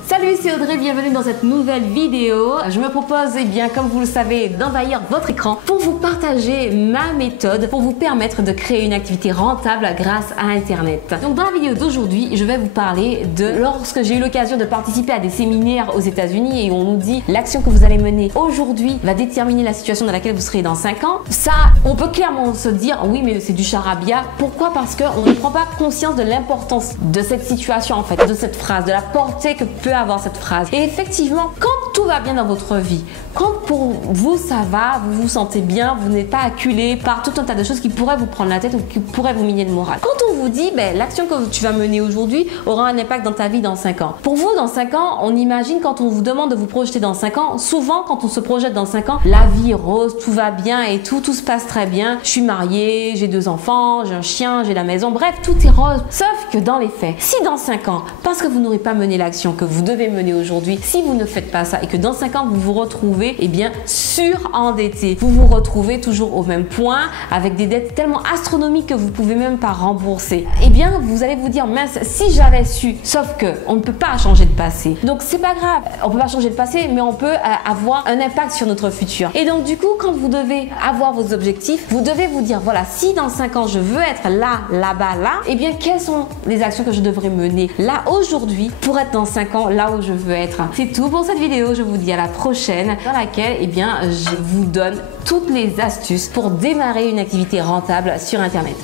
Salut, c'est Audrey, bienvenue dans cette nouvelle vidéo. Je me propose, comme vous le savez, d'envahir votre écran pour vous partager ma méthode pour vous permettre de créer une activité rentable grâce à Internet. Donc dans la vidéo d'aujourd'hui, je vais vous parler de lorsque j'ai eu l'occasion de participer à des séminaires aux États-Unis et on nous dit l'action que vous allez mener aujourd'hui va déterminer la situation dans laquelle vous serez dans 5 ans. Ça, on peut clairement se dire oui, mais c'est du charabia. Pourquoi? Parce qu'on ne prend pas conscience de l'importance de cette situation en fait, de cette phrase, de la portée que peut avoir cette phrase. Et effectivement, quand tout va bien dans votre vie, quand pour vous ça va, vous vous sentez bien, vous n'êtes pas acculé par tout un tas de choses qui pourraient vous prendre la tête ou qui pourraient vous miner le moral. Quand on vous dit l'action que tu vas mener aujourd'hui aura un impact dans ta vie dans 5 ans. Pour vous, dans 5 ans, on imagine quand on vous demande de vous projeter dans 5 ans, souvent quand on se projette dans 5 ans, la vie est rose, tout va bien et tout se passe très bien. Je suis mariée, j'ai 2 enfants, j'ai un chien, j'ai la maison, bref, tout est rose. Sauf que dans les faits, si dans 5 ans, parce que vous n'aurez pas mené l'action que vous devez mener aujourd'hui, si vous ne faites pas ça et que dans 5 ans vous vous retrouvez surendetté, vous vous retrouvez toujours au même point avec des dettes tellement astronomiques que vous pouvez même pas rembourser, vous allez vous dire mince, si j'avais su. Sauf que on ne peut pas changer le passé, donc c'est pas grave, on peut pas changer le passé, mais on peut avoir un impact sur notre futur. Et donc du coup, quand vous devez avoir vos objectifs, vous devez vous dire voilà, si dans 5 ans je veux être là, là-bas, là, quelles sont les actions que je devrais mener là aujourd'hui pour être dans 5 ans là où je veux être. C'est tout pour cette vidéo, je vous dis à la prochaine dans laquelle je vous donne toutes les astuces pour démarrer une activité rentable sur Internet.